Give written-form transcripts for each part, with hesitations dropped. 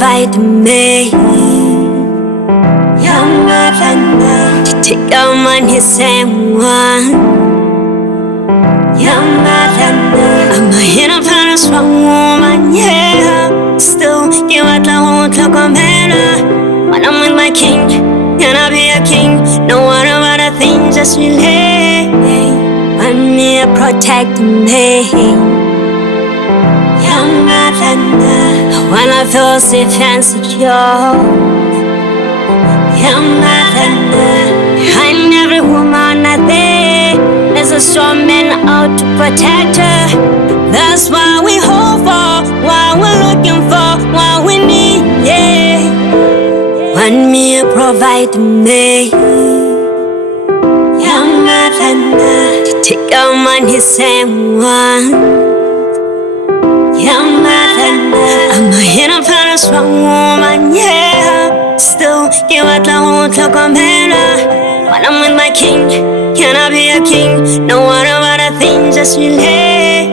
provide me. To take out money, same one. I'm a hidden fan, a strong woman, yeah. Still, give out the whole Motlhokomedi. When I'm with my king, can I be a king? No one about a thing, just relay. When me protect me. When I feel safe and secure. Behind every woman out there, there's a strong man out to protect her. That's why we hope for, what we're looking for, what we need, yeah. When me provide me, to take out money, same one. I'm a hidden fan, a strong woman, yeah. Still, give out the whole Motlhokomedi. When I'm with my king, can I be a king? No one about a thing, just relay.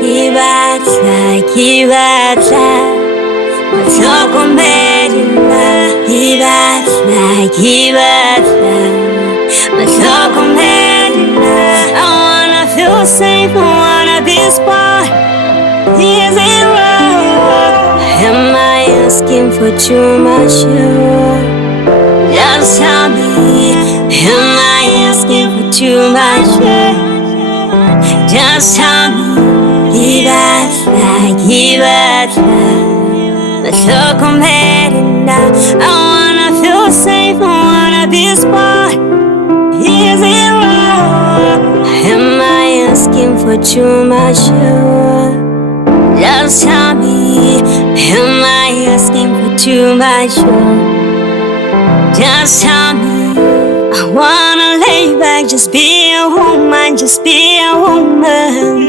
Give out Motlhokomedi. Give out Motlhokomedi. I wanna feel safe, I wanna be spot. Is it wrong? Am I asking for too much? Just tell me, am I asking for too much? Just tell me, give it, Motlhokomedi. I wanna feel safe, I wanna be spot. Is it wrong? Am I asking for too much? Just tell me, am I asking for too much? Just tell me, I wanna lay back, just be a woman, just be a woman.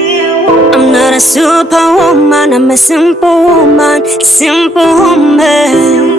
I'm not a superwoman, I'm a simple woman, simple woman.